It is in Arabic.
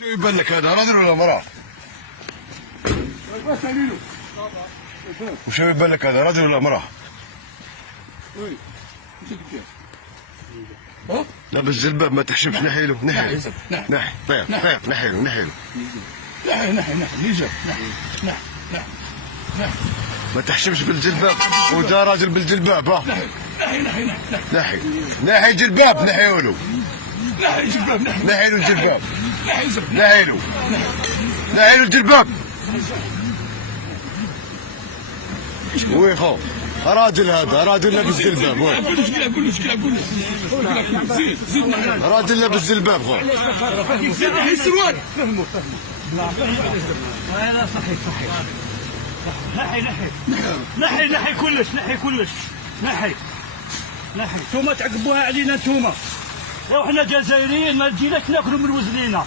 شو يبان لك هذا رجل ولا مرأة؟ وش يبان لك هذا رجل ولا مرأة؟ لابس جلباب ما تحشمش نحيله نحي نحي طيب طيب نحيله نحيله نحي نيجا نحي ما تحشمش بالجلباب وجا راجل بالجلباب ها نحي نحي جلباب نحيولو نحيلو الجلباب نحيلو الجلباب وي خو راجل هذا راجل لابس جلباب وي راجل لابس جلباب خو زيد نحي السروال نحي كلش نحي انتوما تعقبوها علينا انتوما. لو احنا جزائريين ما نجيناش ناكلوا من وزنينا.